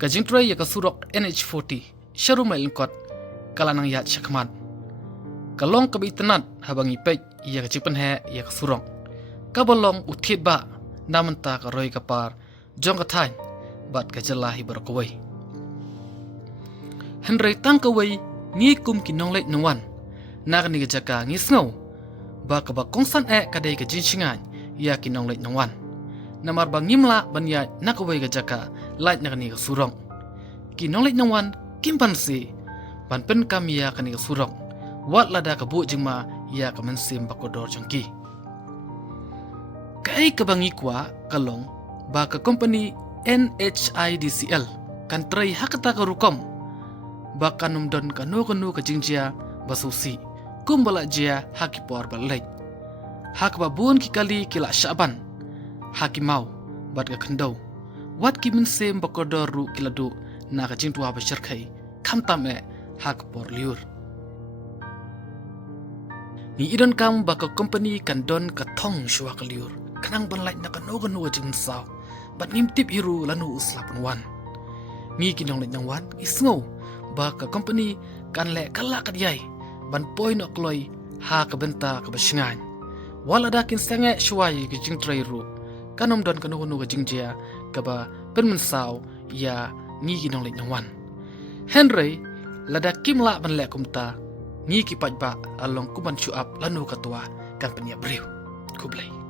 Kajing tray ya kasurok NH40 syaru mail kot kalanang yat syakman. Kalong kabi tenat habang ipej ya kacipen he ya kasurong. Kabolong utit ba namenta karoy kapar jong katany bat kajalahi berkawai. Henry tang kawai ngi kum kinong leit nawan nak ni jaka ngisngau ba ka ba kongsan kadai ka jinsingan ya kinong leit nawan. Namar bang ngimla banya nakawai ka jaka lait nak ni ka surong. Kinong leit nawan kimpan si ban pen kam ya ka ni ka surong. Wat lada ka bu jingma ya ka mensim bakodor jangki. Kai ka bangi Kwah kalong ba ka company NHIDCL kan trai hakata ka rukom ba kanum don kanu ka jingjia basusi kumbala jia hakipor balai. Hak ba bun ki kali kila Syaban hakimau bat ka khandau wat ki mensem bakodor ru kiladu na ka jingtua ba syarkai khamtam hak por liur. Ni idon kam ba ka company kan don ka thong shua ka liur kanang banlai na kanu jing saw bat ngimtip hiru lanu uslapan wan. Ni kinong lek nang wan isngau ba ka company kan le kala kadyai ban poi no kloi ha ka benta ka basingan. Wala dakin sange shwai ki jing trai ru kanom don kanu ka jingjia ka ba penmensaw ya ni kinong lek nang wan. Henry lada kimla ban le kumta ni ki pajba along kuban syuap lanu katua kan Pyniap Briew. Kublai.